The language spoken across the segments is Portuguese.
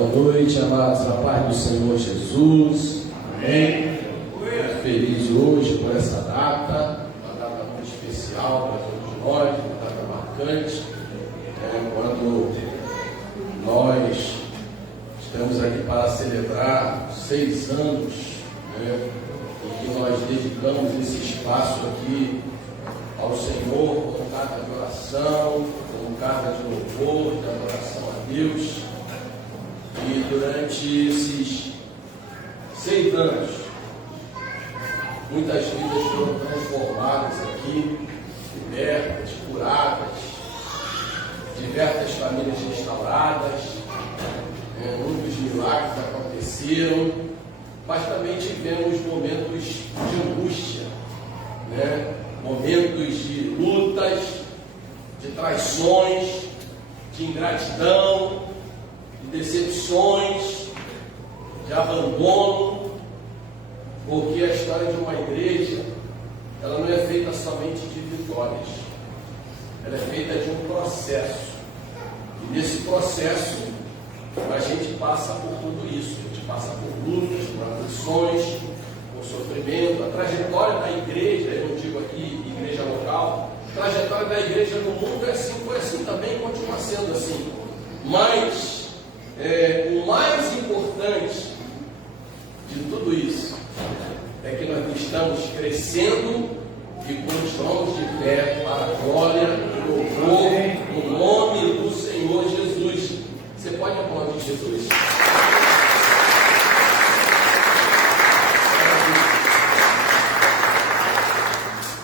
Boa noite, amados, a paz do Senhor Jesus. Amém. Muito feliz hoje por essa data, uma data muito especial para todos nós, uma data marcante, quando nós estamos aqui para celebrar 6 anos, em que nós dedicamos esse espaço aqui ao Senhor, como carta de oração, como carta de louvor, de adoração a Deus. E durante esses 6 anos, muitas vidas foram transformadas aqui, libertas, curadas, diversas famílias restauradas, muitos milagres aconteceram, mas também tivemos momentos de angústia, momentos de lutas, de traições, de ingratidão, de decepções, de abandono, porque a história de uma igreja, ela não é feita somente de vitórias, ela é feita de um processo, e nesse processo a gente passa por tudo isso, a gente passa por lutas, por aflições, por sofrimento. A trajetória da igreja, eu não digo aqui igreja local, a trajetória da igreja no mundo é assim, foi assim também, continua sendo assim, mas o mais importante de tudo isso é que nós estamos crescendo e continuamos de pé para a glória e louvor no nome do Senhor Jesus. Você pode aplaudir Jesus?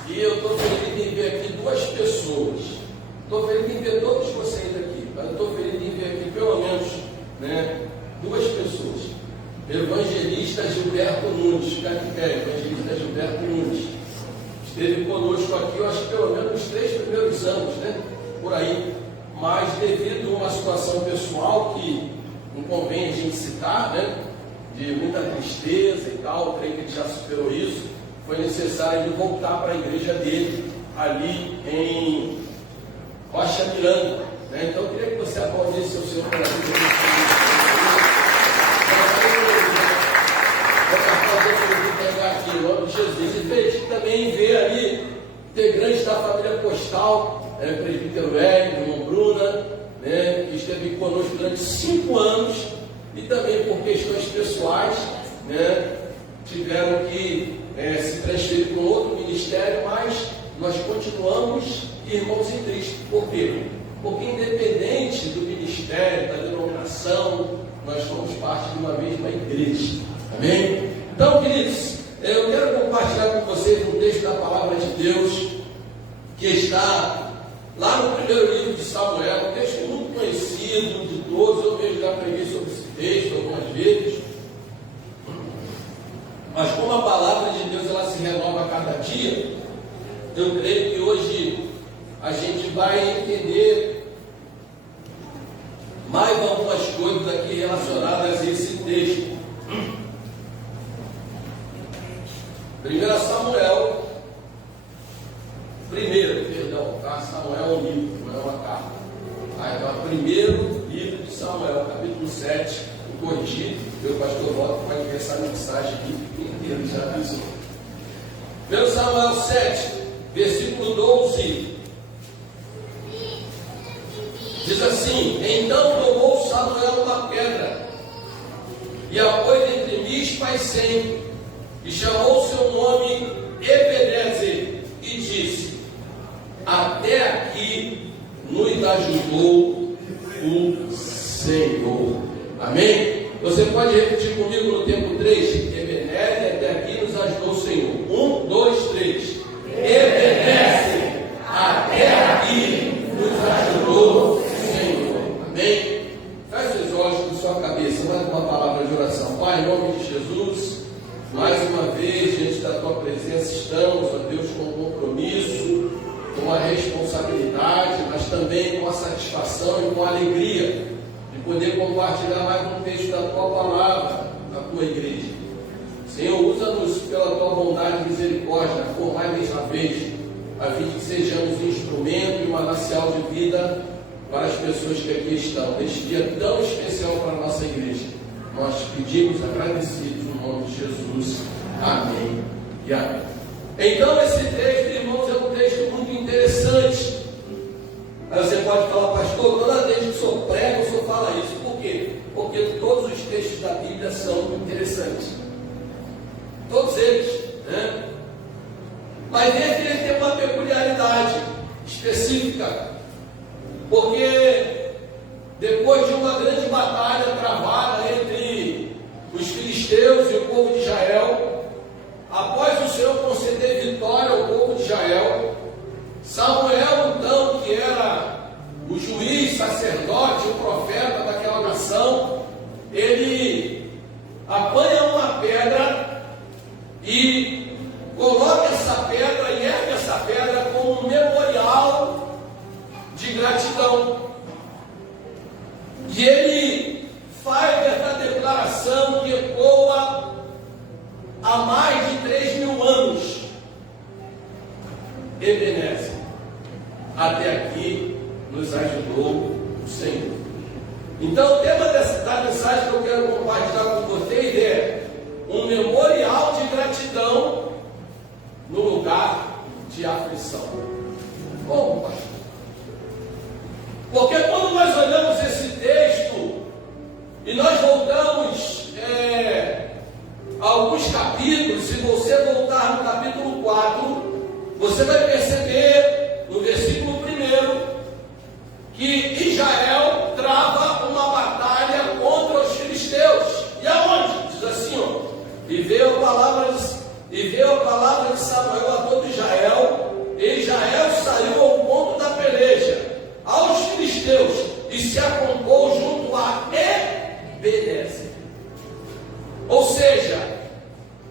E eu estou feliz em ver aqui 2 pessoas. Estou feliz em ver todos vocês aqui, mas estou feliz em ver aqui pelo menos 2 pessoas. Evangelista Gilberto Nunes, fica de pé, evangelista Gilberto Nunes. Esteve conosco aqui, eu acho que pelo menos os 3 primeiros anos, por aí. Mas devido a uma situação pessoal que não convém a gente citar, de muita tristeza e tal, creio que ele já superou isso, foi necessário ele voltar para a igreja dele, ali em Rocha Miranda. Então eu queria que você aplaudisse o Senhor pela vida dele. Aqui, em nome de Jesus. E feliz também ver ali integrantes da família Postal, presbítero Hélio, irmão Bruna, que esteve conosco durante 5 anos e também por questões pessoais, tiveram que se transferir para um outro ministério, mas nós continuamos irmãos em Cristo. Por quê? Porque independente do ministério, da denominação, nós somos parte de uma mesma igreja. Amém? Então, queridos, eu quero compartilhar com vocês um texto da palavra de Deus que está lá no primeiro livro de Samuel, um texto muito conhecido de todos. Eu mesmo já preguei sobre esse texto algumas vezes, mas como a palavra de Deus ela se renova a cada dia, eu creio que hoje a gente vai entender mais algumas coisas aqui relacionadas a esse texto. 1 Samuel, Samuel é um livro, não é uma carta. Então, primeiro livro de Samuel, capítulo 7, vou corrigir, meu pastor Walter vai ver essa mensagem aqui inteira, já avisou. 1 Samuel 7, versículo 12, diz assim: Então tomou Samuel uma pedra e a pôs entre Mispa e Sem, e chamou seu nome Ebenezer, e disse: Até aqui nos ajudou o Senhor. Amém? Você pode repetir comigo no tempo 3? Ebenezer, até aqui nos ajudou o Senhor. 1, 2, 3. Ebenezer, até aqui nos ajudou o Senhor. Amém? Feche os olhos com sua cabeça, mais uma palavra de oração. Pai, em nome de Jesus, mais uma vez, diante da tua presença, estamos, ó Deus, com um compromisso, com a responsabilidade, mas também com a satisfação e com a alegria de poder compartilhar mais um texto da tua palavra, da tua igreja. Senhor, usa-nos pela tua bondade e misericórdia, por mais uma vez, a fim de que sejamos um instrumento e um manancial de vida para as pessoas que aqui estão, neste dia tão especial para a nossa igreja. Nós pedimos agradecidos no nome de Jesus. Amém e amém. Então esse texto, irmãos, é um texto muito interessante. Aí você pode falar, pastor, toda vez que o senhor prega, o senhor fala isso. Por quê? Porque todos os textos da Bíblia são interessantes. Todos eles, né? Mas esse ele tem uma peculiaridade específica. Porque depois de uma grande batalha travada entre os filisteus e o povo de Israel, após o Senhor conceder vitória ao povo de Israel, Samuel, então, que era o juiz, sacerdote, o profeta daquela nação, ele apanha uma pedra e coloca essa pedra e ergue essa pedra como um memorial de gratidão. E ele faz essa declaração que ecoa há mais de 3.000 anos. Ebenezer, até aqui nos ajudou o Senhor. Então o tema da mensagem que eu quero compartilhar com vocês é um memorial de gratidão no lugar de aflição. Como, pastor? Porque quando nós olhamos esse texto e nós voltamos a alguns capítulos, se você voltar no capítulo 4, você vai perceber no versículo 1 que Israel trava uma batalha contra os filisteus. E aonde? Diz assim, ó, e veio a palavra de Samuel a todo Israel, e Israel saiu ao ponto da peleja aos filisteus e se acampou junto a Ebenezer. Ou seja,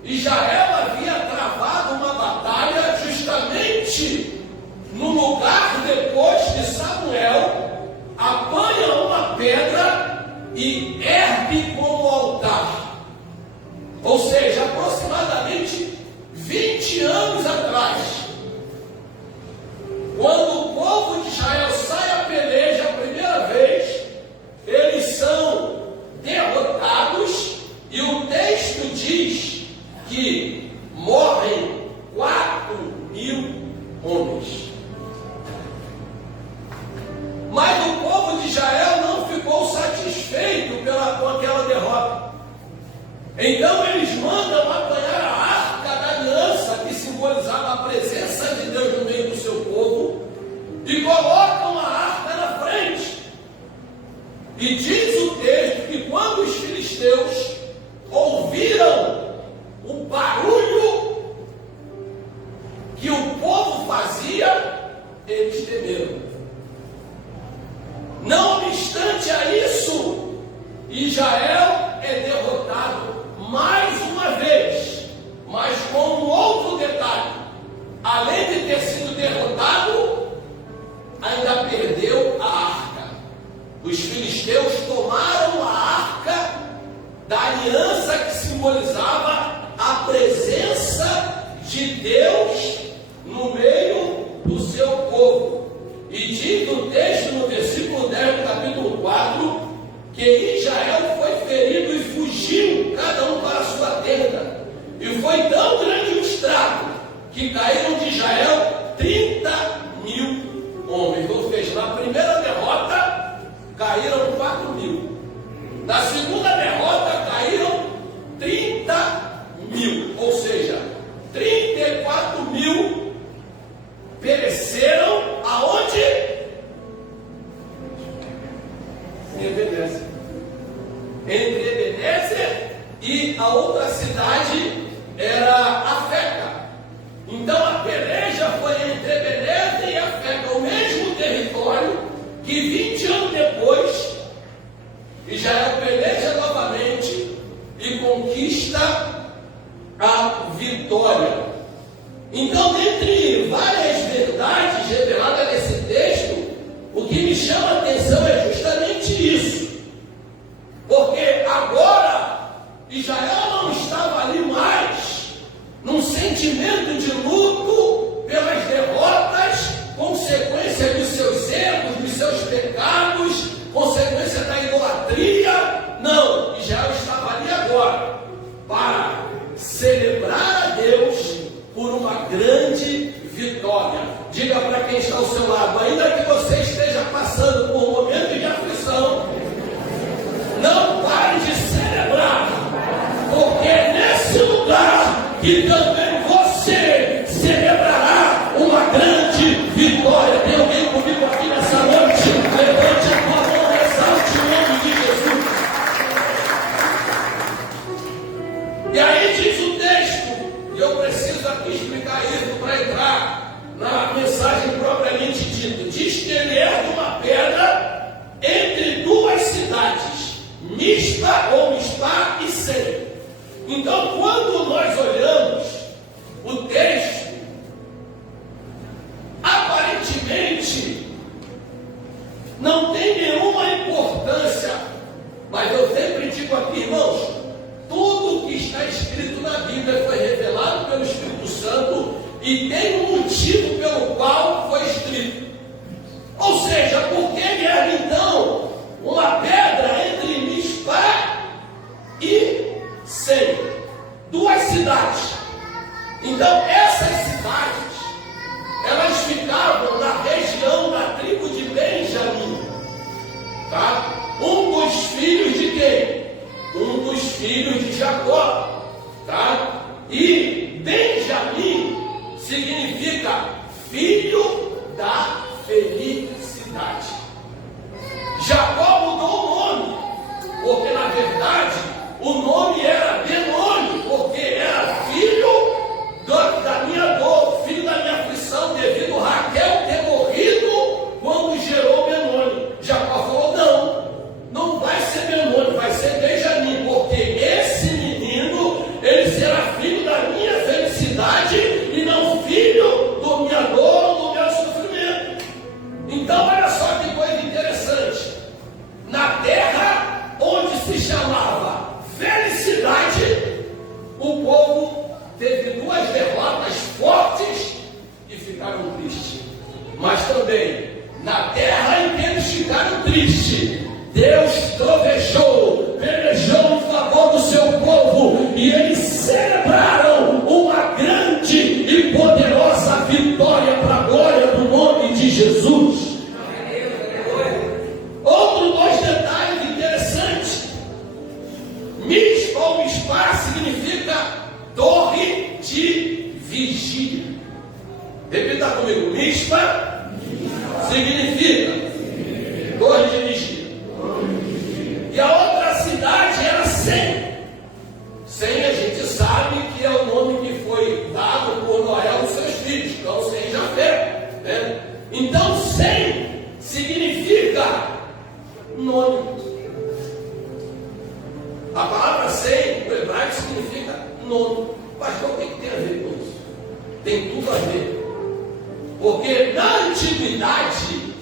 Israel havia travado uma batalha justamente no lugar depois que Samuel apanha uma pedra e ergue como altar. Ou seja, aproximadamente 20 anos atrás, quando o povo de Israel sai à peleja a primeira vez, eles são derrotados e o texto diz que morrem 4.000 homens. Mas o povo de Israel não ficou satisfeito com aquela derrota. Então eles mandam apanhar a arca da aliança, que simbolizava a presença de Deus no meio do seu povo, e colocam a arca na frente. E diz o texto que quando os filisteus ouviram o barulho que o povo fazia, eles temeram. Não obstante a isso, Israel é derrotado mais uma vez, mas com um outro detalhe: além de ter sido derrotado, ainda perdeu a arca. Os filisteus tomaram a arca da aliança que simbolizava a presença de Deus no meio do seu povo. E diz o texto no versículo 10 do capítulo 4 que Israel foi ferido e fugiu, cada um para a sua tenda. E foi tão grande o estrago que caíram de Israel 30.000 homens. Ou seja, na primeira derrota caíram 4.000. Na segunda derrota caíram 30.000. Ou seja, 34.000 pereceram aonde? Em Ebenezer. Entre Ebenezer e a outra cidade era Afeca. Então a peleja foi entre Ebenezer e Afeca, o mesmo território que 20 anos depois Israel peleja novamente e conquista a vitória. Então, entre várias verdades reveladas nesse texto, o que me chama a atenção é justamente isso. Porque agora Israel não estava ali mais num sentimento de luto pelas derrotas, consequência dos seus erros, dos seus pecados, consequência da idolatria. Não, Israel estava agora para celebrar a Deus por uma grande vitória. Diga para quem está ao seu lado, ainda que você esteja passando por um momento de aflição, não pare de celebrar, porque é nesse lugar que também você celebrará uma grande vitória. Tem alguém comigo aqui nessa noite? Levante a tua mão, exalte o nome de Jesus. E aí diz o texto, e eu preciso aqui explicar isso para entrar na mensagem propriamente dita. Diz que ele ergue uma pedra entre duas cidades, Mispa ou Mispá e Sem. Então, quando nós olhamos o texto, aparentemente não tem nenhuma importância, mas eu sempre digo aqui, irmãos, tudo o que está escrito na Bíblia foi revelado pelo Espírito Santo e tem um motivo pelo qual foi escrito. Ou seja, por que ergue então uma pedra entre Mispá e Sem? Duas cidades. Então essas cidades, elas ficavam na região da tribo de Benjamim, tá? Um dos filhos de quem? Um dos filhos de Jacó, tá? E Benjamim significa filho da felicidade. Jacó mudou o nome, porque na verdade o nome era Benoni, porque era filho da minha dor, filho da minha aflição, devido a Raquel ter morrido quando gerou Benoni. Jacó falou, não vai ser Benoni, vai ser Benjamim, porque esse menino, ele será filho da minha felicidade e não filho da minha dor, do meu sofrimento. Então olha só que coisa interessante, na terra onde se chamava felicidade, o povo teve duas derrotas fortes e ficaram tristes. Mas também, na terra em que eles ficaram tristes, Deus trovejou, pelejou em favor do seu povo e eles celebraram uma grande e poderosa vitória para a glória do nome de Jesus. Outros dois detalhes interessantes. Mispa ou Mispá significa torre de vigia. Repita comigo, Mispa significa torre de vigia. E a outra cidade era Sem. Sem a gente sabe que é o nome que foi dado por Noé aos seus filhos, então Sem Jafé, né? Então Sem significa nome. A palavra Sem, no hebraico, significa nome. Pastor, o que tem a ver com isso? Tem tudo a ver. Porque na antiguidade,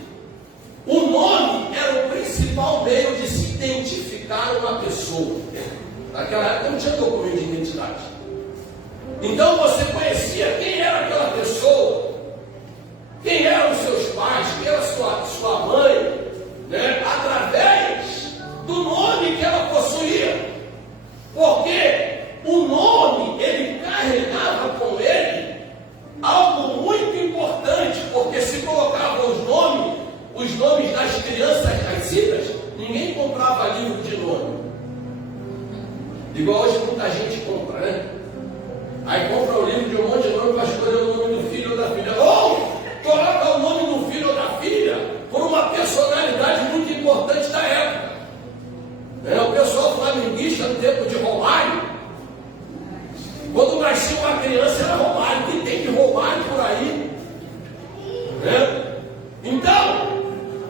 o nome era o principal meio de se identificar uma pessoa. Naquela época não tinha documento de identidade. Então você conhecia quem era aquela pessoa, quem eram os seus pais, quem era sua mãe, né? Através do nome que ela possuía. Porque o nome, ele carregava com ele algo muito importante, porque se colocava os nomes das crianças nascidas, ninguém comprava livro de nome. Igual hoje muita gente compra, né? Aí compra o livro de um monte de nome para escolher o nome do filho ou da filha. Ou coloca o nome do filho ou da filha por uma personalidade muito importante da época. O pessoal flamenguista no tempo de Romário, quando nascia uma criança era Romário, que tem de Romário por aí, né? Então,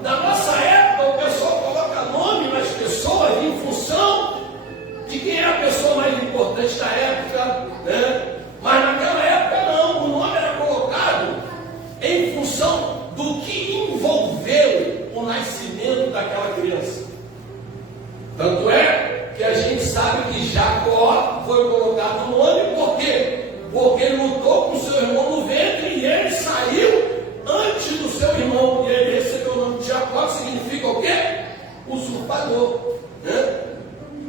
na nossa época, o pessoal coloca nome nas pessoas em função de quem é a pessoa mais importante da época, né? Mas naquela época não, o nome era colocado em função do que envolveu o nascimento daquela criança. Tanto é que a gente sabe que Jacó foi colocado no nome, por quê? Porque ele lutou com seu irmão no ventre e ele saiu antes do seu irmão. E ele recebeu o nome de Jacó, que significa o quê? Usurpador, né?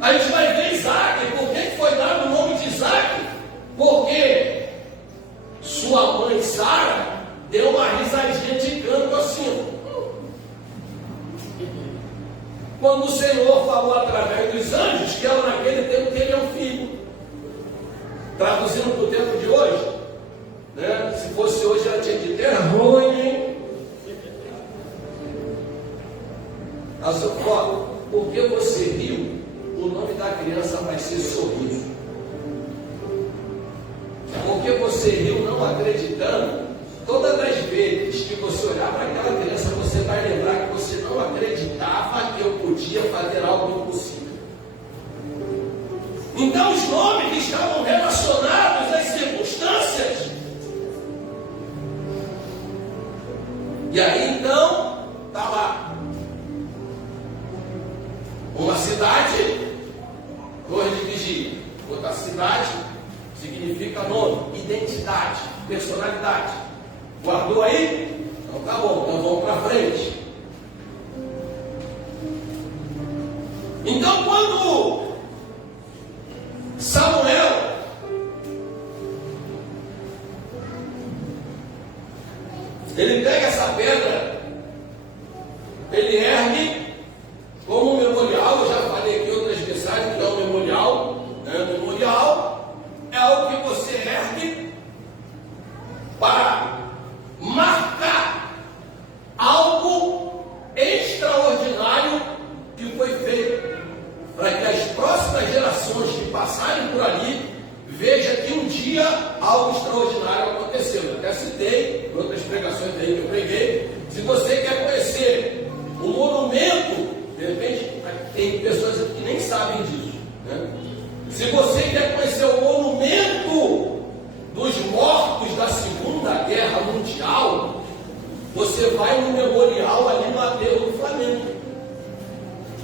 A gente vai ver Isaac, porque Traduzindo para o tempo de hoje, né? Se fosse hoje, ela tinha que ter ruim, hein? Porque você riu, o nome da criança vai ser Sorriso. Porque você riu não acreditando, todas as vezes que você olhar para aquela criança, você vai lembrar que você não acreditava que eu podia fazer algo impossível. Então os nomes estavam relacionados às circunstâncias. E aí então, está lá uma cidade, torre de vigia. Outra cidade significa nome, identidade, personalidade. Guardou aí? Então tá bom, então vamos para frente. Então quando Samuel ele pega essa pedra, ele ergue como um memorial. Eu já falei aqui em outras mensagens que é um memorial, né? Memorial é algo que você ergue para marcar algo extraordinário que foi feito, para que as próximas gerações que passarem por ali vejam que um dia algo extraordinário aconteceu. Eu até citei em outras pregações aí que eu preguei. Se você quer conhecer o monumento, de repente tem pessoas que nem sabem disso, né? Se você quer conhecer o monumento dos mortos da Segunda Guerra Mundial, você vai no memorial ali no aterro do Flamengo.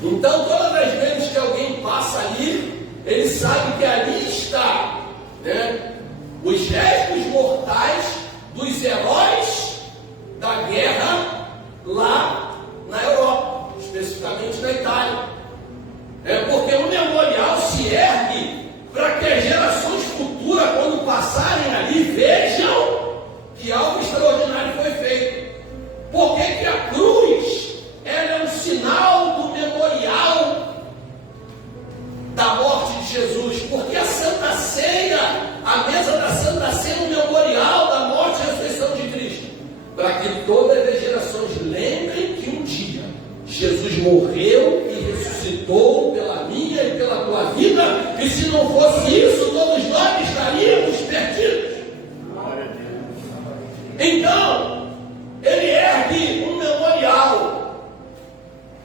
Então todas as vezes que alguém passa ali, ele sabe que ali está, né, os restos mortais dos heróis da guerra lá na Europa, especificamente na Itália. Porque o memorial se ergue para que as gerações futuras, quando passarem ali, vejam que algo extraordinário foi feito. Por que que a cruz ela é um sinal do memorial da morte de Jesus? Porque a Santa Ceia, a mesa da Santa Ceia, é um memorial da morte e ressurreição de Cristo, para que todas as gerações lembrem que um dia Jesus morreu e ressuscitou pela minha e pela tua vida, e se não fosse isso, todos nós estaríamos perdidos. Então, ele ergue um memorial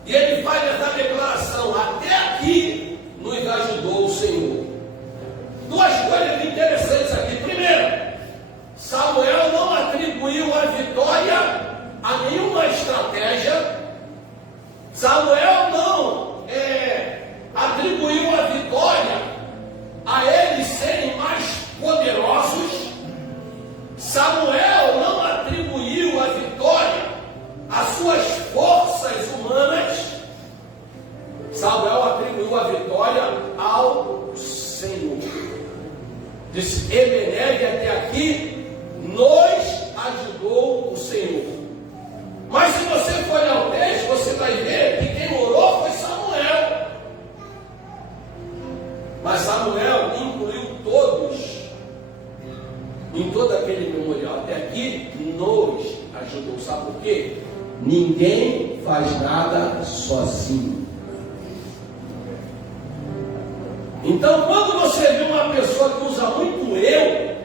e ele faz essa declaração: até aqui nos ajudou o Senhor. Duas coisas interessantes aqui. Primeiro, Samuel não atribuiu a vitória a nenhuma estratégia. Samuel não atribuiu a vitória a eles serem mais poderosos. Samuel não atribuiu a vitória às suas forças humanas. Samuel atribuiu a vitória ao Senhor. Disse: Ebenezer, até aqui nos ajudou o Senhor. Mas se você for olhar o texto, você vai ver que quem orou foi Samuel. Mas Samuel incluiu todos em todo aquele memorial. Até aqui nos ajudou. Sabe por quê? Ninguém faz nada sozinho. Então, quando você vê uma pessoa que usa muito eu,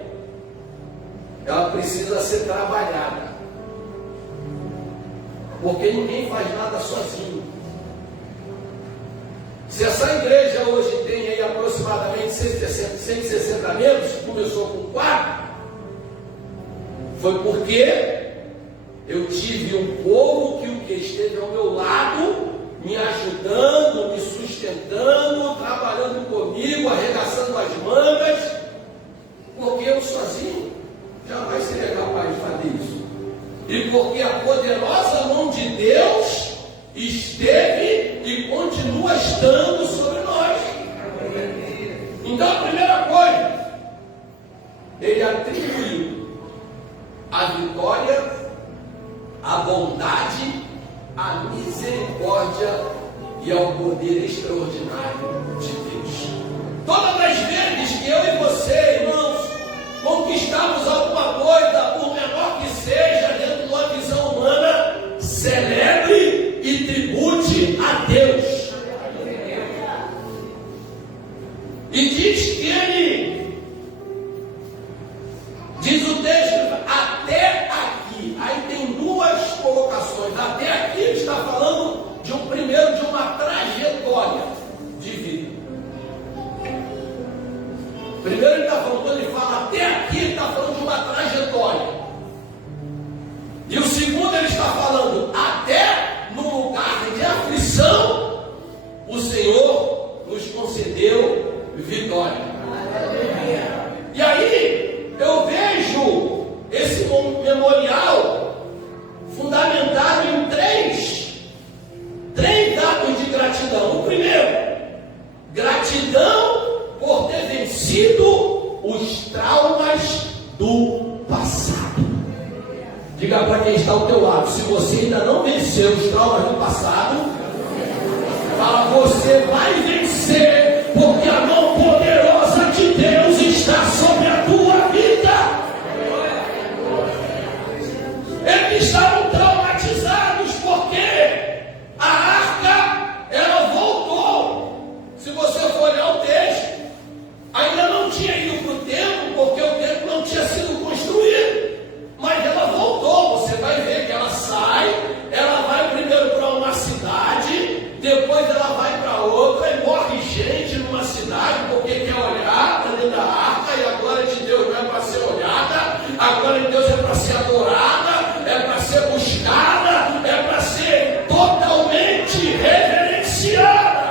ela precisa ser trabalhada. Porque ninguém faz nada sozinho. Se essa igreja hoje tem aí aproximadamente 160 membros, começou com 4, foi porque eu tive um povo que esteve ao meu lado, me ajudando, me sustentando, trabalhando comigo, arregaçando as mangas, porque eu sozinho jamais seria capaz de fazer isso. E porque a poderosa mão de Deus esteve e continua estando sobre nós. Então a primeira coisa, ele atribuiu a vitória, a bondade, a misericórdia e ao poder extraordinário de Deus. Todas as vezes que eu e você, irmão, E diz que ele, diz o texto, até aqui. Aí tem duas colocações. Até aqui ele está falando primeiro de uma trajetória de vida. Primeiro ele está falando, quando ele fala até aqui, ele está falando de uma trajetória. E o segundo ele está falando, até no lugar de aflição, o Senhor nos concedeu vitória. E aí eu vejo esse memorial fundamentado em três atos de gratidão. O primeiro, gratidão por ter vencido os traumas do passado. Diga para quem está ao teu lado, se você ainda não venceu os traumas do passado, fala, você vai vencer, porque a mão poderosa de Deus está sobre a tua vida. Eles estavam traumatizados porque a arca, ela voltou. Se você for olhar o texto, ainda não tinha ido para o templo, porque o templo não tinha sido construído. Mas ela voltou. Você vai ver que ela sai, ela vai primeiro para uma cidade, depois ela vai para outra, e morre gente numa cidade, porque quer olhar para dentro da arca, e a glória de Deus não é para ser olhada, a glória de Deus é para ser adorada, é para ser buscada, é para ser totalmente reverenciada.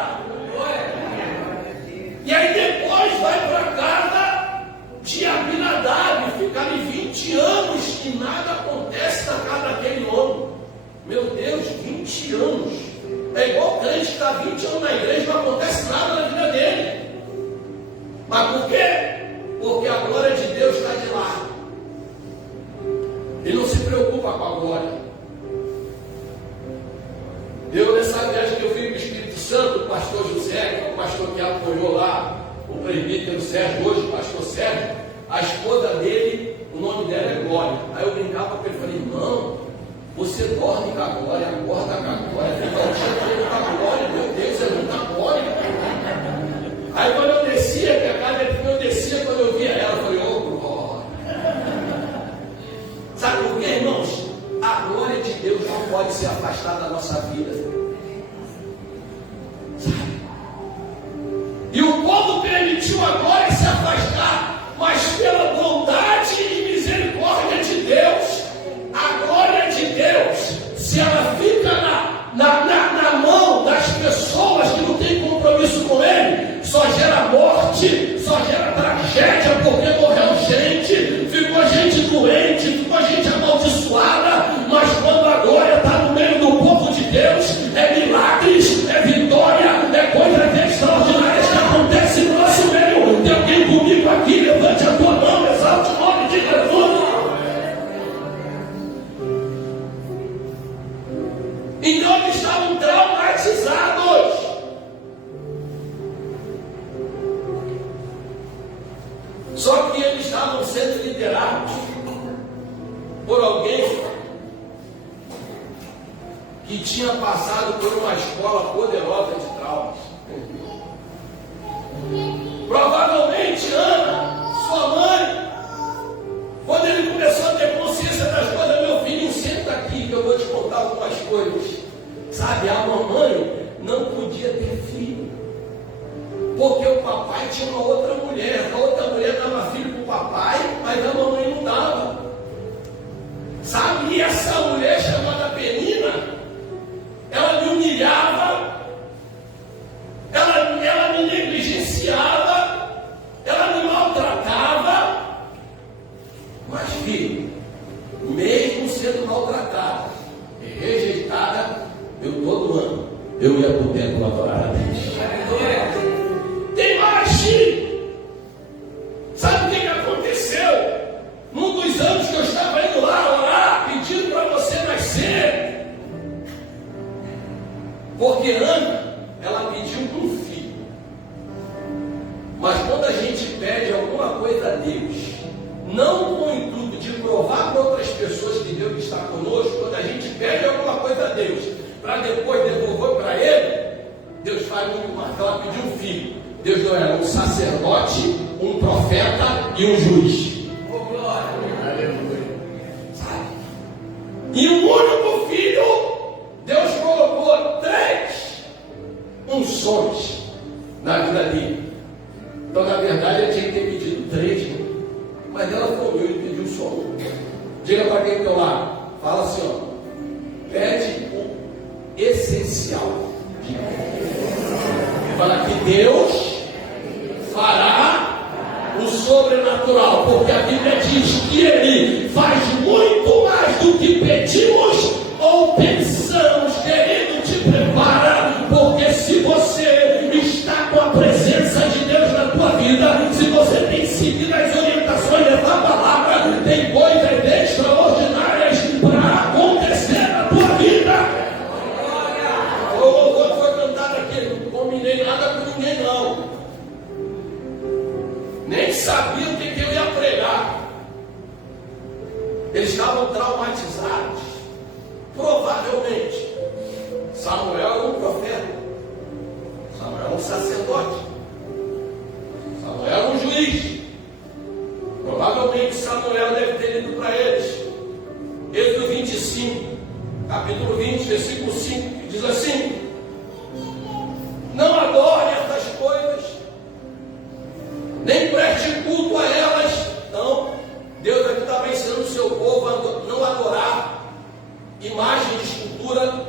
E aí depois vai para a casa de Abinadab, fica ali 20 anos e nada acontece na casa daquele homem. Meu Deus, 20 anos. É igual o crente que está 20 anos na igreja, não acontece nada na vida dele. Mas por quê? Porque a glória de Deus está de lá. Ele não se preocupa com a glória. Eu, nessa viagem que eu fui para o Espírito Santo, o pastor José, que é o pastor que apoiou lá, o presbítero Sérgio, hoje o pastor Sérgio, a esposa dele, o nome dela é Glória. Aí eu brincava com ele e falei, irmão, você dorme com a glória, acorda com a glória, fica o dia todo com a glória, meu Deus, é muita glória. Aí quando eu descia, que a casa eu descia, quando eu via ela, eu falei, ô glória. Sabe por quê, irmãos? A glória de Deus não pode ser afastada da nossa vida. Sabe? E o povo permitiu a glória se afastar, mas pela bondade e misericórdia de Deus, a glória de Deus, se ela fica na mão das pessoas que não têm compromisso com Ele, só gera morte, só gera tragédia, porque morreu gente, ficou gente doente, ficou gente amaldiçoada. Mas quando a glória está no meio do povo de Deus, é milagres, é vitória, é coisas extraordinárias que acontecem no nosso meio. Tem alguém comigo aqui? Levante a tua mão, exalte o nome de Jesus. Então eles estavam traumatizados. Só que eles estavam sendo liderados por alguém que tinha passado por uma escola poderosa de traumas. Provavelmente Ana, sua mãe, quando ele começou a ter consciência das coisas, meu filho, senta aqui que eu vou te contar algumas coisas. Sabe, a mamãe não podia ter filho, porque o papai tinha uma outra mulher. A outra mulher dava filho para o papai, mas a mamãe não dava. Sabe, e essa mulher chamada Penina, ela me humilhava, ela me negligenciava, ela me maltratava. Mas filho, mesmo sendo maltratada e rejeitada, eu todo ano eu ia para o templo adorar a Deus. Tem mais, filho. Sabe o que aconteceu? Num dos anos que eu estava indo lá orar, pedindo para você nascer, porque Ana, ela pediu um filho. Mas quando a gente pede alguma coisa a Deus, não com o intuito de provar para outras pessoas que Deus está conosco, quando a gente pede alguma coisa a Deus, para depois devolver para Ele, Deus faz muito mais. Ela pediu um filho. Deus não era um sacerdote, um profeta e um juiz. Sabe? E um único filho, Deus colocou 3 unções na vida dele. Então, na verdade, ele tinha que ter pedido 3, né? Mas ela foi humilde e pediu só um. Diga para quem está lá, fala assim, ó, pede o essencial. Fala que Deus fará o sobrenatural, porque a Bíblia diz que Ele faz muito mais do que pedimos ou pensamos. Querido, te prepara, porque se você está com a presença de Deus na tua vida, se você tem seguido as orientações dessa palavra, tem coisas extraordinárias para acontecer na tua vida. O louvor foi cantado aqui, não combinei nada com ninguém não. Nem sabia o que eu ia pregar. Eles estavam traumatizados. Provavelmente Samuel era um profeta, Samuel era um sacerdote, Samuel era um juiz. Provavelmente Samuel deve ter ido para eles. Êxodo 25, capítulo 20, versículo 5, que diz assim: não adore essas coisas, nem preste culto a elas. Não, Deus aqui estava ensinando o seu povo a não adorar imagem de escultura,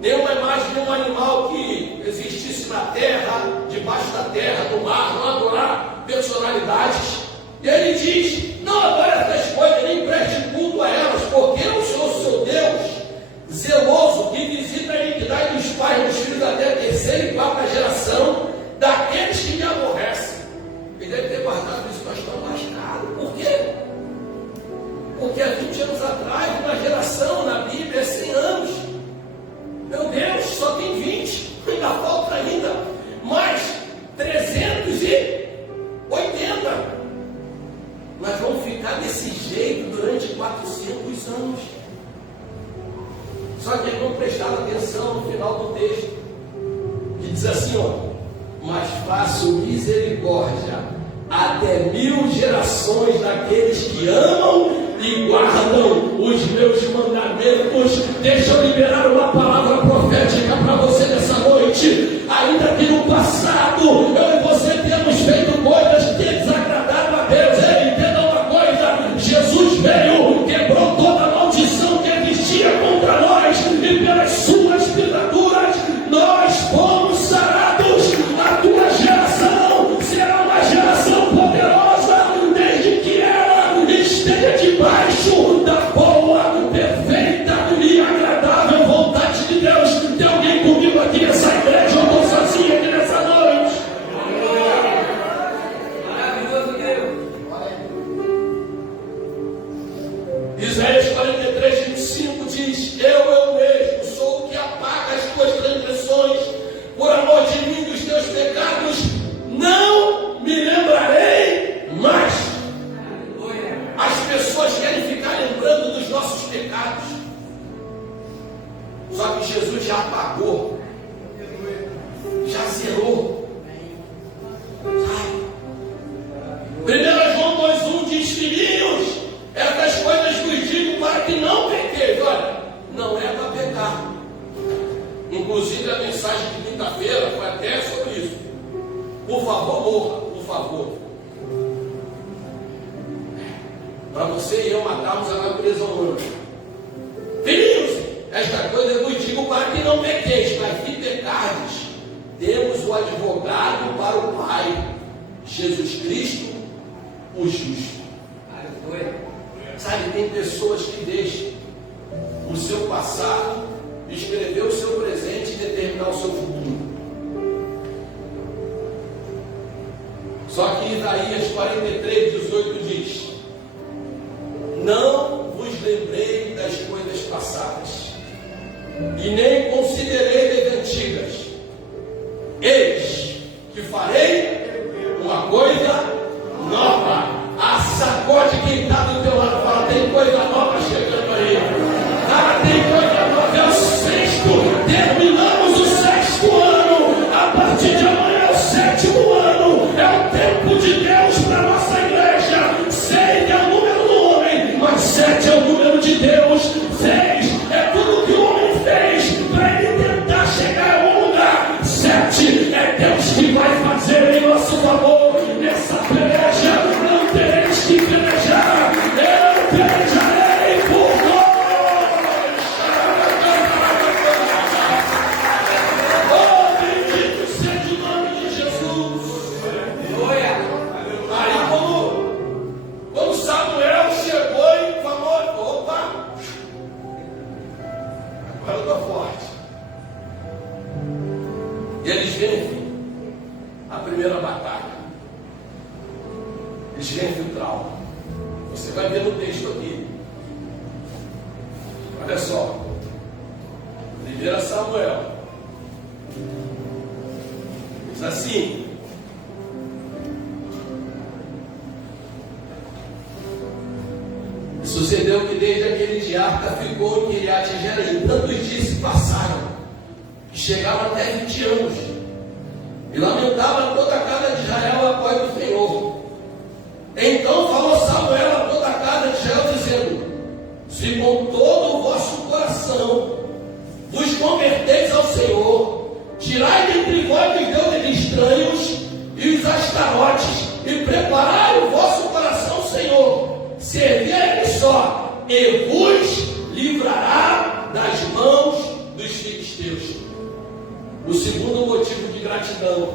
nenhuma imagem de um animal que existisse na terra, debaixo da terra, no mar, não adorar personalidades. E ele diz: não adore essas coisas, nem preste culto a elas, porque eu sou seu Deus, zeloso, que visita a iniquidade dos pais dos filhos até a 3ª e 4ª geração daqueles que me aborrecem. Ele deve ter guardado isso bastante lascado. Por quê? Porque há 20 anos atrás, uma geração na Bíblia é 100 anos. Meu Deus, só tem 20, ainda falta ainda mais 380. Nós vamos ficar desse jeito durante 400 anos. Só que eles não prestaram atenção no final do texto, que diz assim, ó: mas faço misericórdia até 1000 gerações daqueles que amam e guardam os meus mandamentos. Deixa eu liberar uma palavra profética para você nessa noite. Ainda que no passado eu e você temos feito coisas que desagradaram a Deus, entenda uma coisa: Jesus veio, quebrou toda a maldição que existia contra nós, e pelas suas pisaduras nós fomos sarados. A tua geração será uma geração poderosa, desde que ela esteja debaixo da boa, perfeita e agradável vontade de Deus. Tem alguém comigo aqui nessa igreja? Eu estou sozinho aqui nessa noite. Maravilhoso Deus. Isaías 43, 25 diz: eu mesmo sou o que apaga as tuas transgressões, por amor de mim, dos teus pecados não me lembrarei mais. As pessoas querem ficar lembrando dos nossos pecados, só que Jesus já apagou, já zerou. Sabe? 1 João 2,1 diz: filhinhos, essas coisas vos digo para que não pequeis. Olha, não é para pecar. Inclusive a mensagem de quinta-feira foi até sobre isso. Por favor, morra, por favor. Para você e eu matarmos a natureza humana. Filhinhos, esta coisa vos digo para que não pequeis, mas se pecardes, temos o advogado para o Pai, Jesus Cristo, o justo. Sabe, tem pessoas que deixam o seu passado escrever o seu presente e determinar o seu futuro. Só que Isaías 43, 18 diz: não vos lembrei das coisas passadas, e nem considerei as antigas. Eis que farei uma coisa nova. Sacode quem está do teu lado, fala: tem coisa nova chegando aí. Cara, tem coisa nova. É o 6º, terminamos o 6º ano. A partir de amanhã é o 7º a primeira batalha. Eles vêm filtrar. Você vai ver no texto aqui. Olha só. 1 Samuel. Diz assim. Sucedeu que desde aquele dia Arca ficou em Quiriate-Jearim. Tantos dias se passaram, que chegaram até 20 anos. E lamentava toda a casa de Israel após o Senhor. Então falou Samuel a toda a casa de Israel, dizendo: se com todo o vosso coração vos converteis ao Senhor, tirai dentre vós os deuses estranhos e os astarotes, e preparai o vosso coração ao Senhor, servi a Ele só, e vos livrará das mãos dos filisteus. O segundo motivo de gratidão: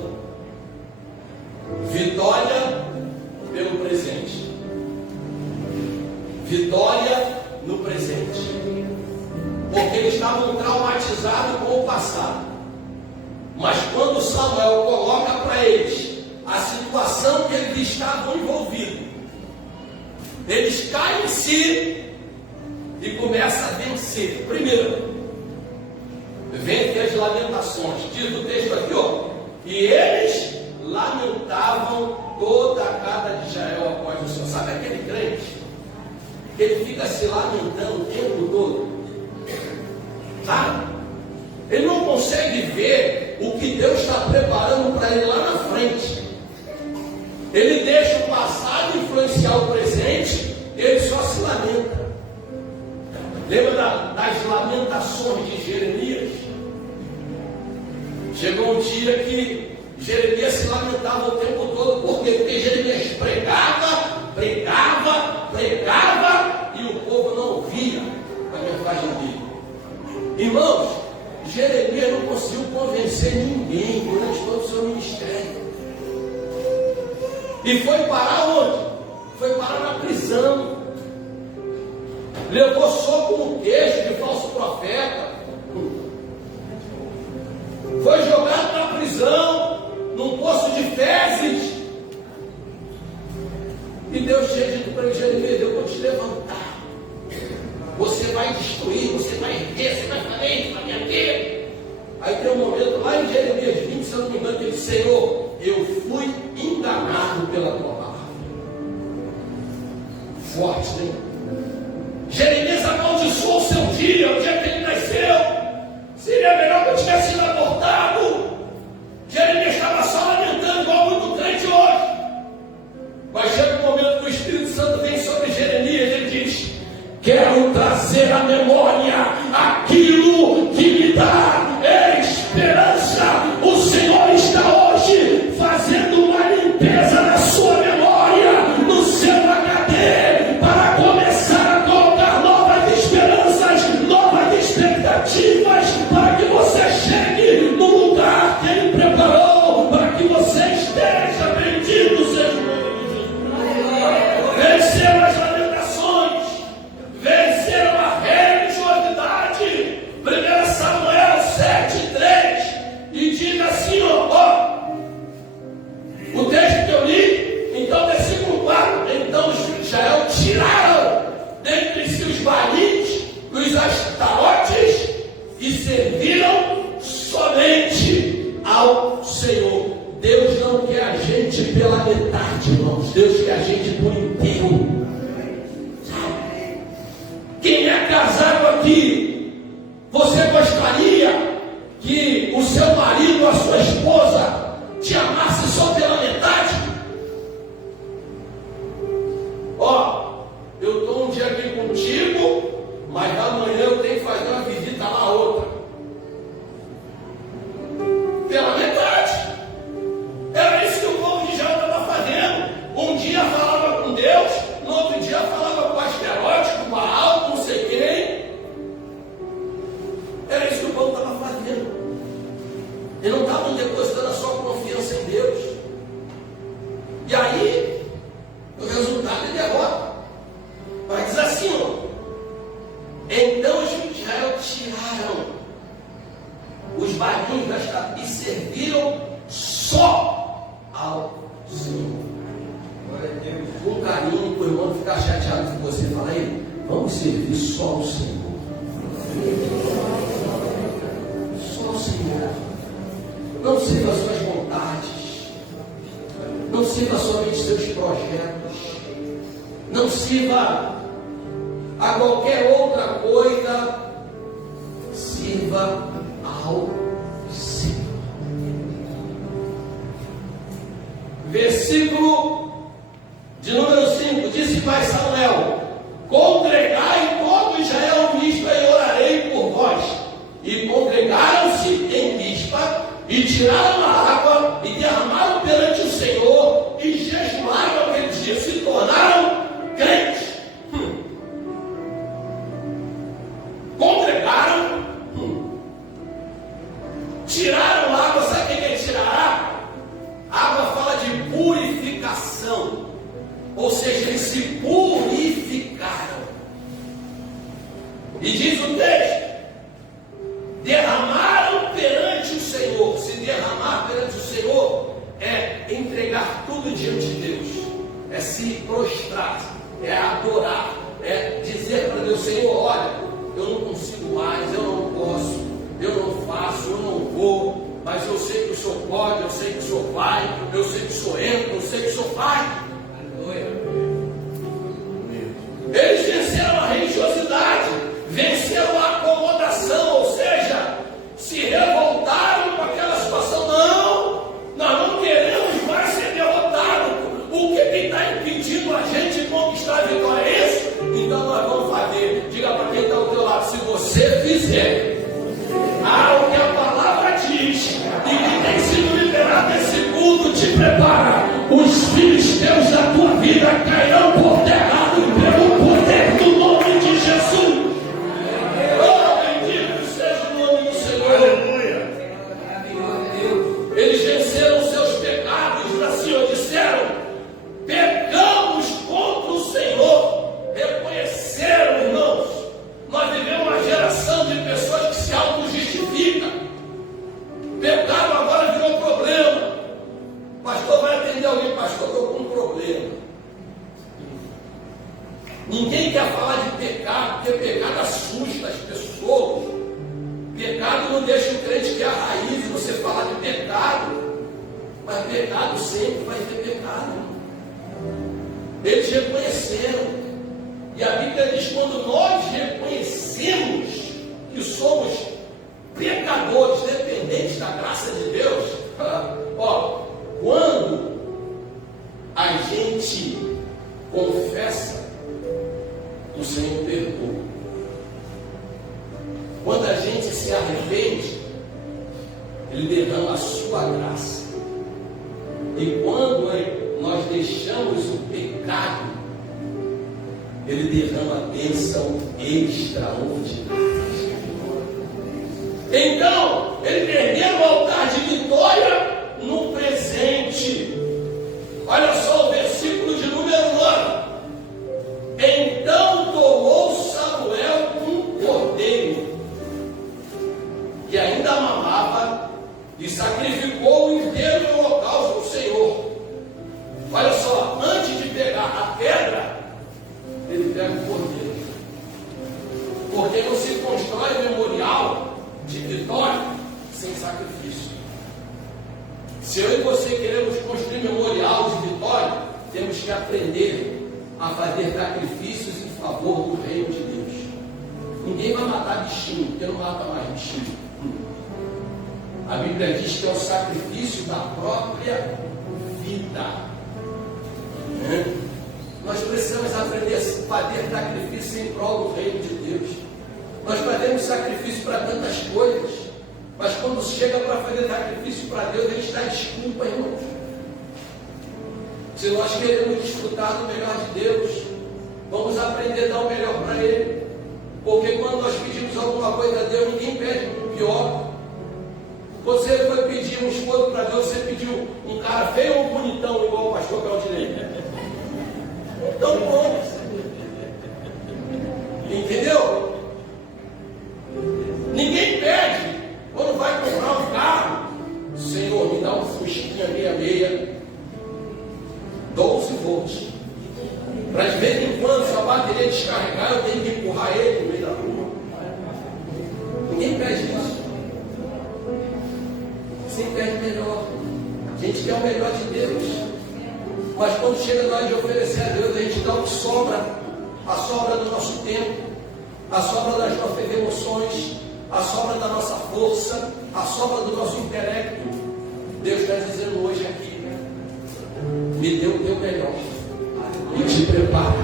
vitória pelo presente. Vitória no presente. Porque eles estavam traumatizados com o passado. Mas quando Samuel coloca para eles a situação que eles estavam envolvidos, eles caem em si e começam a vencer. Primeiro, vence as lamentações. Diz o texto aqui, ó. E eles lamentavam toda a casa de Israel após o Senhor. Sabe aquele crente que ele fica se lamentando o tempo todo? Sabe? Ele não consegue ver o que Deus está preparando para ele lá na frente. Ele deixa o passado influenciar o presente, ele só se lamenta. Lembra das lamentações de Jeremias? Chegou um dia que Jeremias se lamentava o tempo todo. Por quê? Porque Jeremias pregava e o povo não ouvia a mensagem dele. Irmãos, Jeremias não conseguiu convencer ninguém durante todo o seu ministério. E foi parar onde? Foi parar na prisão. Levou soco no queixo de falso profeta. Foi jogado na prisão, num poço de fezes. E Deus tinha dito para Jeremias: eu vou te levantar. Você vai destruir, você vai erguer, você vai fazer aqui. Aí tem um momento lá em Jeremias 20, se eu não me engano, que ele disse: Senhor, eu fui enganado pela tua palavra. Forte, né? Jeremias amaldiçoou o seu dia, o dia que ele nasceu. Seria melhor que eu tivesse sido abortado. Jeremias estava só lamentando, igual muito crente hoje. Mas chega um momento que o Espírito Santo vem sobre Jeremias e ele diz: quero trazer à memória aquilo que me dá esperança. O Senhor está hoje fazendo uma limpeza na sua memória, no seu HD, para começar a colocar novas esperanças, novas expectativas, para que você chegue no lugar que Ele preparou, para que você esteja bendito seja o nome de Jesus. Venceram as lamentações, venceram a religiosidade. 1 Samuel 7:3, e diz assim, o texto que eu li, então versículo 4, então os Israel tiraram dentre si os balins, os astarotes, e serviram somente ao Senhor. Deus não quer a gente pela metade, irmãos. Deus quer a gente por inteiro. Sabe? Quem é casado aqui, você gostaria que o seu marido ou a sua esposa te amasse só pela metade? Ó, eu estou um dia aqui contigo, mas amanhã eu tenho que fazer uma visita lá a outra. Pela metade. Era isso que o povo de Israel estava fazendo. Um dia falava com Deus, no carinho para o irmão ficar chateado com você. Fala aí, vamos servir só ao Senhor. Só ao Senhor. Não sirva as suas vontades. Não sirva somente seus projetos. Não sirva a qualquer outra coisa. Sirva ao Senhor. Versículo de número 5, disse Pai Samuel: congregai todo Israel em Mispa e orarei por vós. E congregaram-se em Mispa e tiraram a água e derramaram perante o Senhor e jejuaram aqueles dias, se tornaram crentes. Congregaram, tiraram água. Sabe o que é tirar água? Água fala de purificação, ou seja, eles se purificaram. E diz o texto: derramaram perante o Senhor. Se derramar perante o Senhor é entregar tudo diante de Deus, é se prostrar, é adorar, é dizer para Deus: Senhor, olha, eu não consigo mais, eu não posso, eu não faço, eu não vou, mas eu sei que o Senhor pode, eu sei que o Senhor vai, eu sei que o Senhor entra, eu sei que o Senhor faz. Eles venceram a religiosidade, venceram a acomodação, ou seja, se revoltaram com aquela situação. Não, nós não queremos mais ser derrotados. O que está impedindo a gente de conquistar a vitória é isso? Então nós vamos fazer. Diga para quem está ao teu lado: se você fizer o que a palavra diz e que tem sido liberado nesse mundo, te prepara, os filisteus da tua vida cairão por terra pelo poder do nome de Jesus. Oh, bendito seja o nome do Senhor. Aleluia. Eles venceram os seus pecados, assim disseram: pecamos contra o Senhor. Reconheceram, irmãos. Nós vivemos uma geração de pessoas que se auto-justificam. Pecado agora virou problema. Pastor, vai atender alguém: pastor, estou com um problema. Ninguém quer falar de pecado, porque pecado assusta as pessoas. Pecado não deixa o crente que é a raiz de você falar de pecado. Mas pecado sempre vai ter pecado. Eles reconheceram. E a Bíblia diz: quando nós reconhecemos que somos pecadores, dependentes da graça de Deus, quando a gente confessa, o Senhor perdoa. Quando a gente se arrepende, Ele derrama a sua graça. E quando nós deixamos o pecado, Ele derrama a bênção extraordinária. Então, eles perderam o altar de vitória no presente. Olha só o versículo de número 9. Então tomou Samuel um cordeiro, que ainda mamava, e sacrificou o inteiro no holocausto ao Senhor. Olha só, antes de pegar a pedra, ele pega o cordeiro. Porque não se constrói memorial de vitória sem sacrifício. Se eu e você queremos construir memorial de vitória, temos que aprender a fazer sacrifícios em favor do reino de Deus. Ninguém vai matar bichinho, porque não mata mais bichinho. A Bíblia diz que é o sacrifício da própria vida. Nós precisamos aprender a fazer sacrifício em prol do reino de Deus. Nós fazemos sacrifício para tantas coisas, mas quando chega para fazer sacrifício para Deus, a gente dá desculpa, irmãos. Se nós queremos desfrutar do melhor de Deus, vamos aprender a dar o melhor para Ele. Porque quando nós pedimos alguma coisa a Deus, ninguém pede o pior. Você foi pedir um esposo para Deus, você pediu um cara feio ou bonitão, igual o pastor Claudinei? Então, bom. Entendeu? Ninguém pede, quando vai comprar um carro: Senhor, me dá um Fusquinha 66, 12 volts. Para de vez em quando, se a bateria descarregar, eu tenho que empurrar ele no meio da rua. Ninguém pede isso. Sempre pede melhor. A gente quer o melhor de Deus. Mas quando chega na hora de oferecer a Deus, a gente dá o que sobra. A sobra do nosso tempo, a sobra das nossas emoções, a sobra da nossa força, a sobra do nosso intelecto. Deus está dizendo hoje aqui, me dê o teu melhor e te prepara,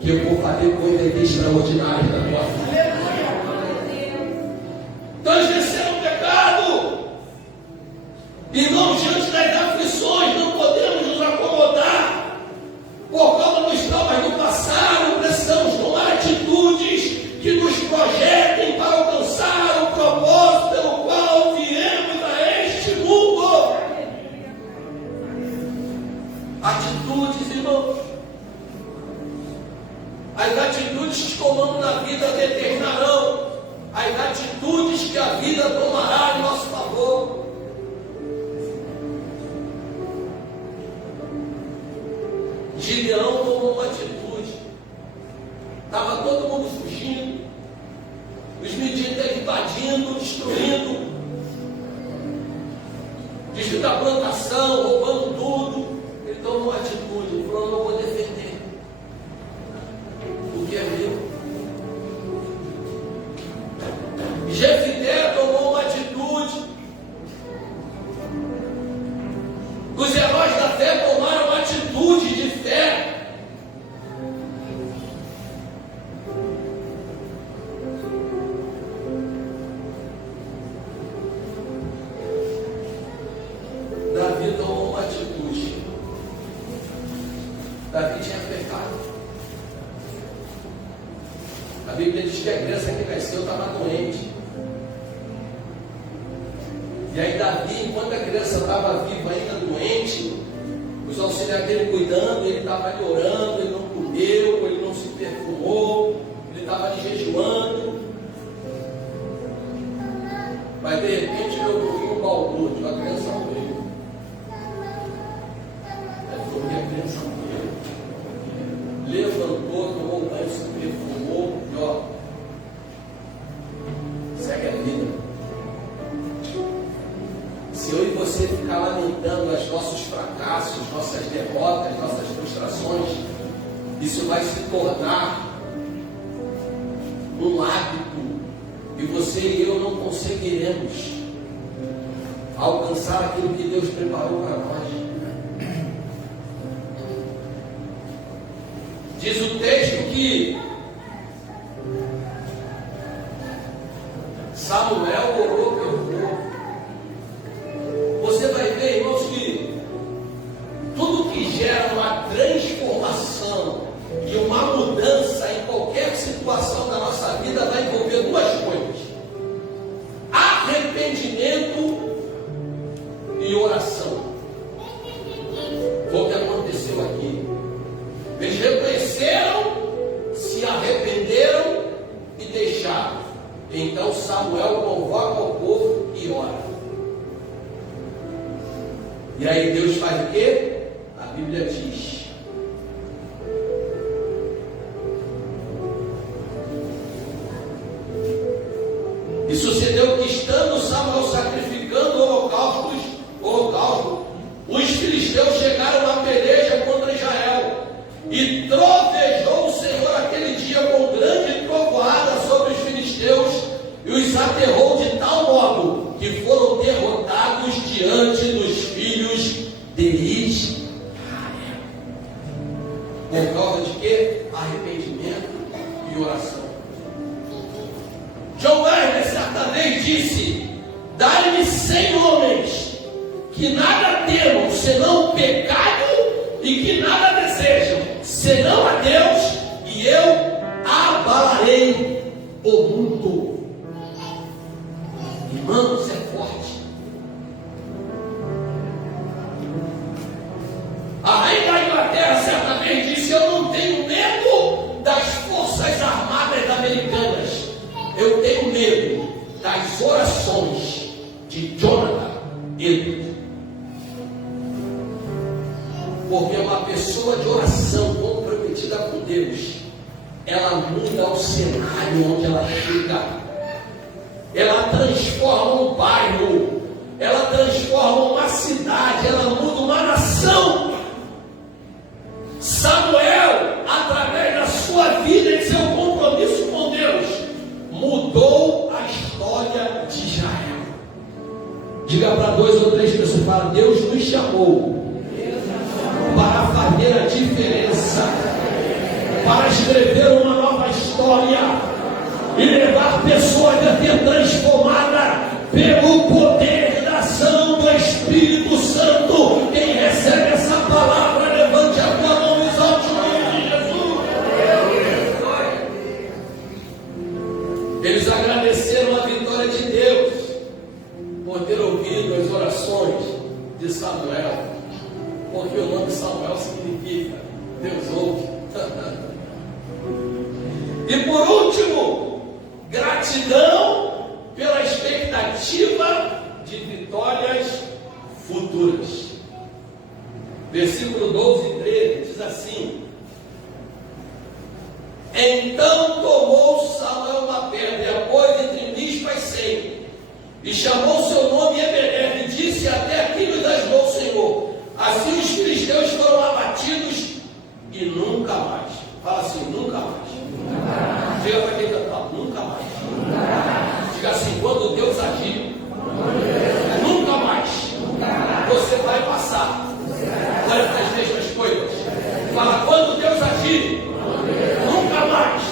que eu vou fazer coisas extraordinárias na tua vida. Nós vencemos o pecado, irmãos, diante das aflições, não podemos nos acomodar por causa dos traumas do passado. Precisamos tomar atitudes que nos projetem para alcançar o propósito pelo qual viemos a este mundo. Atitudes, irmãos. As atitudes que tomamos na vida determinarão as atitudes que a vida tomará em nosso favor. Gideão tomou uma atitude. Estava todo mundo fugindo, os midianitas invadindo, destruindo, destruindo a plantação, roubando tudo. Ele tomou uma atitude, ele falou: não vou defender o que é meu. Jefité tomou uma atitude. Os heróis da fé tomaram uma atitude de fé. Davi tomou uma atitude. Davi tinha pecado. A Bíblia diz que a criança que nasceu estava doente. E aí Davi, enquanto a criança estava viva, ainda doente, os auxiliares dele cuidando, ele estava ali orando, ele não comeu, ele não se perfumou, ele estava ali jejuando. Mas de repente eu ouvi um balbúrdio, a criança morreu. Aí falou que a criança morreu. Levantou, tomou um banho, se perfumou e ó, segue a vida. Se eu e você ficar lamentando os nossos fracassos, nossas derrotas, nossas frustrações, isso vai se tornar um hábito e você e eu não conseguiremos alcançar aquilo que Deus preparou para nós. Diz o texto que Samuel orou pelo povo. Você vai ver, irmãos, que tudo que gera uma transformação e uma mudança em qualquer situação da nossa vida vai envolver duas coisas: arrependimento e oração. Foi o que aconteceu aqui. Eles reconheceram, se arrependeram e deixaram. Então Samuel convoca o povo e ora. E aí Deus faz o quê? A Bíblia diz: e sucedeu que, estando Samuel sacrificando holocausto, os filisteus chegaram à peleja contra Israel, e trovejou o Senhor aquele dia com grande trovoada sobre os filisteus, e os aterrou de tal modo que foram derrotados diante dos filhos de Israel. Por causa de quê? Arrependimento e oração. John Wesley certa vez disse: dá-me 100 homens que nada temam senão o pecado e que nada desejam senão a Deus, e eu abalarei o mundo. Irmãos, é forte. A rainha da Inglaterra certa vez disse: eu não tenho medo das forças armadas americanas, eu tenho medo das orações de Jonathan Edwards. Porque uma pessoa de oração comprometido comprometida com Deus, ela muda o cenário onde ela chega. Ela transforma um bairro, ela transforma uma cidade, ela muda uma nação. Samuel, através da sua vida e seu compromisso com Deus, mudou a história de Israel. Diga para 2 ou 3 pessoas, para Deus nos chamou para fazer a diferença, para escrever uma nova história e levar pessoas a ser transformadas pelo poder da ação do Espírito Santo. Quem recebe essa palavra, levante a tua mão e exalte o nome de Jesus. Eles agradeceram a vitória de Deus por ter ouvido as orações de Samuel, porque o nome Samuel significa Deus ouve. E por último, gratidão pela expectativa de vitórias futuras. Versículo 12 e 13 diz assim: então tomou Samuel uma pedra e a pôs entre Mispa e Sem, e chamou seu nome Ebenezer, e disse: até aqui nos ajudou o Senhor. Assim os filisteus foram abatidos e nunca mais. Fala assim, nunca mais. Diga para quem está falando, nunca mais. Diga assim, quando Deus agir, nunca mais. Você vai passar por essas mesmas coisas. Fala, quando Deus agir, nunca mais.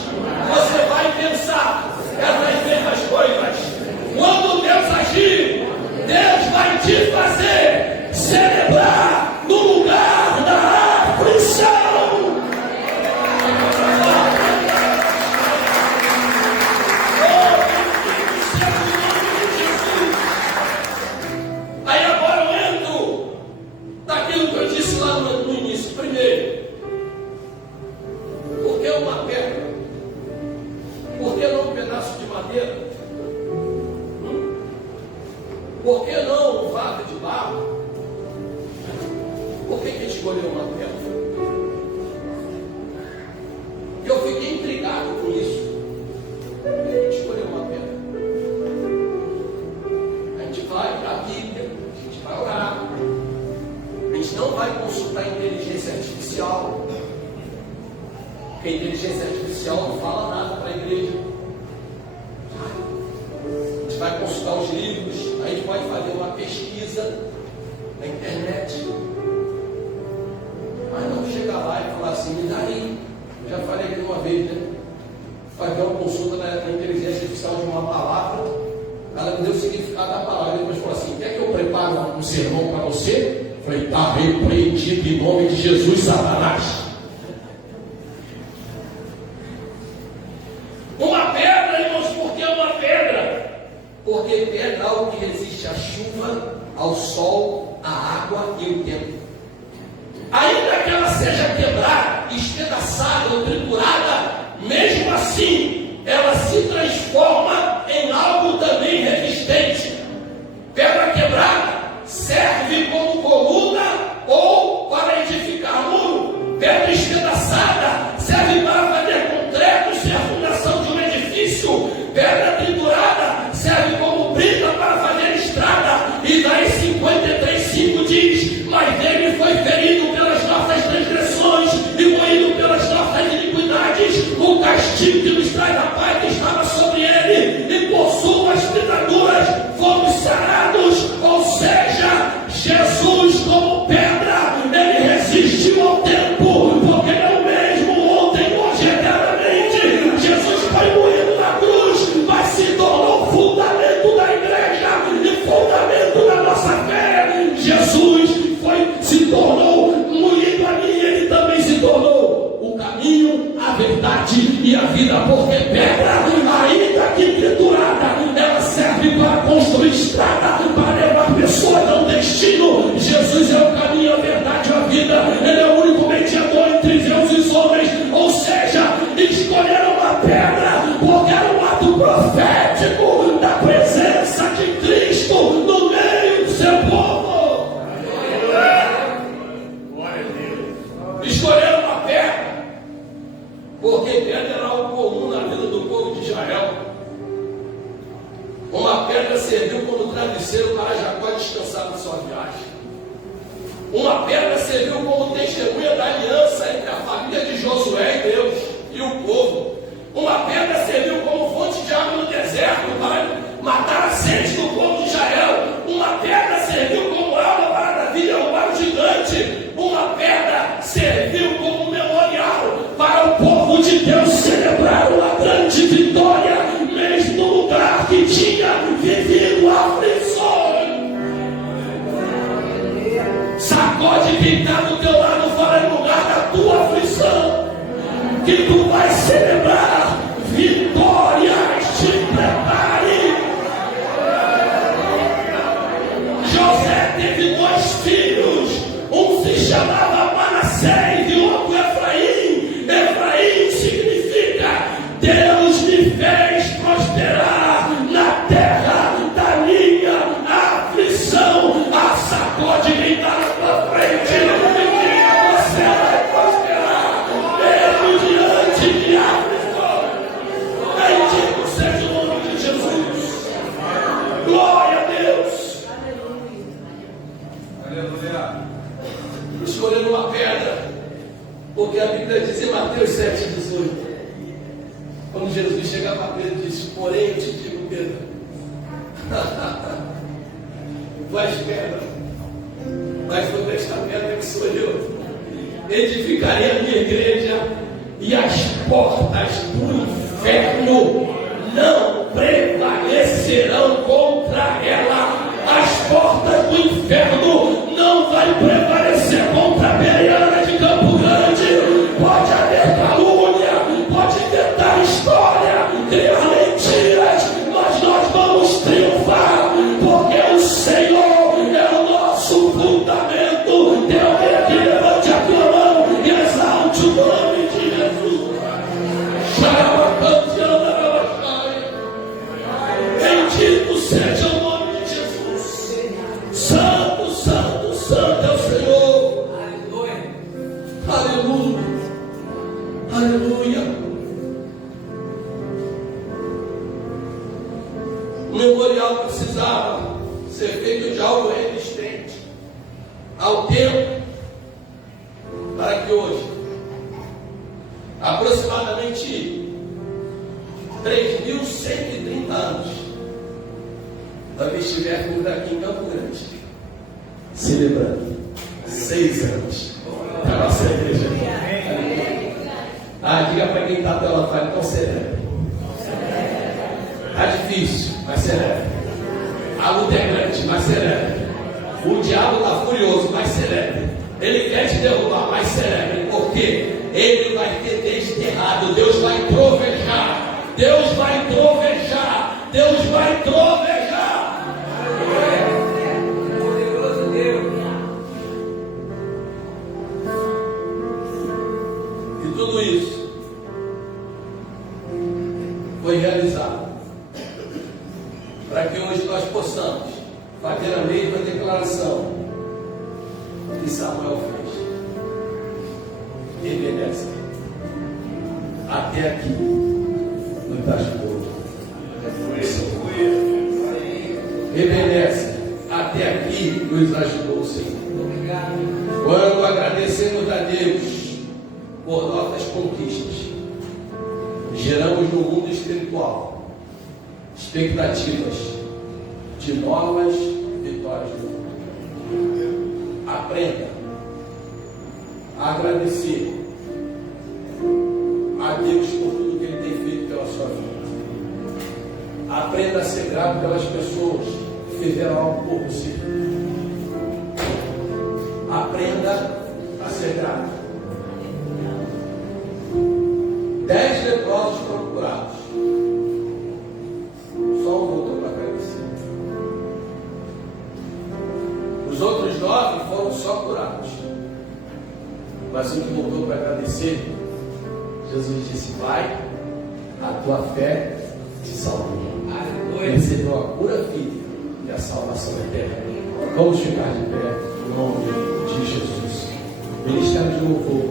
Você vai pensar essas mesmas coisas. Quando Deus agir, Deus vai te fazer celebrar no lugar da aflição. Aí agora eu entro daquilo que eu disse lá no início. Primeiro, por que uma pedra? Por que não um pedaço de madeira? Por que não um vaso de barro? Por que escolheu uma pedra? Eu fiquei intrigado com isso. Por que escolheu uma pedra? A gente vai para a Bíblia, a gente vai orar, a gente não vai consultar a inteligência artificial, porque a inteligência artificial não fala nada para a igreja. A gente vai consultar os livros, a gente pode fazer uma pesquisa na internet, mas não chegar lá e falar assim, me dá aí. Eu já falei aqui uma vez, né? Fazer uma consulta na inteligência artificial de uma palavra, ela me deu o significado da palavra, e depois falou assim, quer que eu prepare um sermão para você? Eu falei, está repreendido em nome de Jesus, Satanás. Uma pedra, irmãos, por que uma pedra? Porque pedra é algo que resiste à chuva, ao sol, à água e ao tempo. Ainda que ela seja quebrada, espedaçada ou triturada, mesmo assim, ela se transforma em algo também resistente. Pedra quebrada serve como coluna ou para edificar muro. Pedra espedaçada serve para fazer concreto e ser a fundação de um edifício. Pedra triturada serve como brita para fazer estrada. Isaías 53:5 diz: mas ele foi ferido pelas nossas transgressões e moído pelas nossas iniquidades. O castigo que nos traz a paz estava sobre ele, e por suas pisaduras fomos sarados. Ou seja, Jesus, como pedra, ele resistiu ao tempo, porque ele é o mesmo ontem, hoje e eternamente. Jesus foi moído na cruz, mas se tornou fundamento da igreja e fundamento da nossa fé. Jesus se tornou moído ali, e ele também se tornou o caminho, a verdade e a vida, porque pedra, ainda que triturada, ela serve para construir estrada, para levar pessoas ao destino. Jesus é o caminho, a verdade e a vida. Ele é o único mediador entre Deus e os homens. Ou seja, escolheram uma pedra porque era um ato profético da presença de Cristo no meio do seu povo. Escolheram uma pedra pedra serviu como travesseiro para Jacó descansar na sua viagem. Uma pedra serviu como testemunha da aliança entre a família de Josué e Deus e o povo. Uma pedra serviu como fonte de água no deserto para matar a sede do povo de Israel. Uma pedra serviu como arma para Davi derrubar o gigante. Uma pedra serviu como memorial para o povo de Deus celebrar uma grande vitória, mesmo no lugar que tinha vivido aflições. Sacode quem está do teu lado, fala no lugar da tua aflição, que tu vai celebrar vitórias. Te prepare. José teve 2 filhos, um se chamava Manassés e o outro Efraim. Efraim significa Deus me fez prosperar na terra da minha aflição. A sacode quem está na tua frente e diga: você vai prosperar mesmo diante de aflição. Bendito seja o nome de Jesus. Glória a Deus. Aleluia. Escolhendo uma pedra, porque a Bíblia diz em Mateus 7,18, quando Jesus chega para Pedro e diz: porém eu te digo, Pedro, tu és pedra, mas sobre esta pedra que sou eu, edificarei a minha igreja, e as portas do inferno não prevalecerão contra ela. As portas do inferno não vai prevalecer contra a Bereana de Campo Grande. Pode haver calúnia, pode inventar história, criar mentiras, mas nós vamos triunfar, porque o Senhor é o nosso fundamento. Tem alguém que levante a tua mão e exalte o nome de Jesus. Bendito seja o nome de Jesus. Santo, santo, santo é o Senhor. Aleluia. Aleluia. O memorial precisava ser feito de algo resistente ao tempo, para que hoje, aproximadamente 3.130 anos, nós estivermos aqui em Campo Grande, celebrando 6 anos da nossa igreja. Diga para quem está até lá, então celebre. Está difícil, mas celebre. A luta é grande, mas celebre. O diabo está furioso, mas celebre. Ele quer te derrubar, mas celebre, porque ele vai ter desterrado. Deus vai trovejar. Deus vai trovejar. Deus vai trovejar. Poderoso Deus. E tudo isso foi realizado para que hoje nós possamos fazer a mesma declaração que Samuel fez. Ebenezer, até aqui nos ajudou. Ebenezer, até aqui nos ajudou, Senhor. Quando agradecemos a Deus por nossas conquistas, geramos no mundo espiritual expectativas de novas vitórias do mundo. Aprenda a agradecer a Deus por tudo que Ele tem feito pela sua vida. Aprenda a ser grato pelas pessoas que fizeram algo por você. Aprenda a ser grato. 10 leprosos foram curados. Só um voltou para agradecer. Os outros 9 foram só curados. Mas um que voltou para agradecer, Jesus disse: vai, a tua fé te salvou. Recebeu a cura física e a salvação eterna. Vamos ficar de pé em nome de Jesus. Ministério de louvor.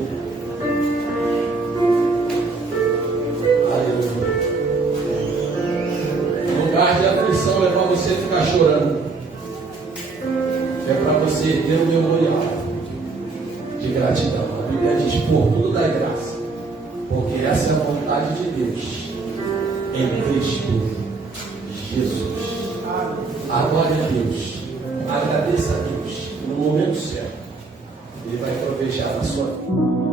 Aleluia. No lugar de aflição, levamos você dê o memorial de gratidão. A Bíblia diz: por tudo dai graça, porque essa é a vontade de Deus em Cristo Jesus. Adore a Deus, agradeça a Deus no momento certo. Ele vai provejar na sua vida.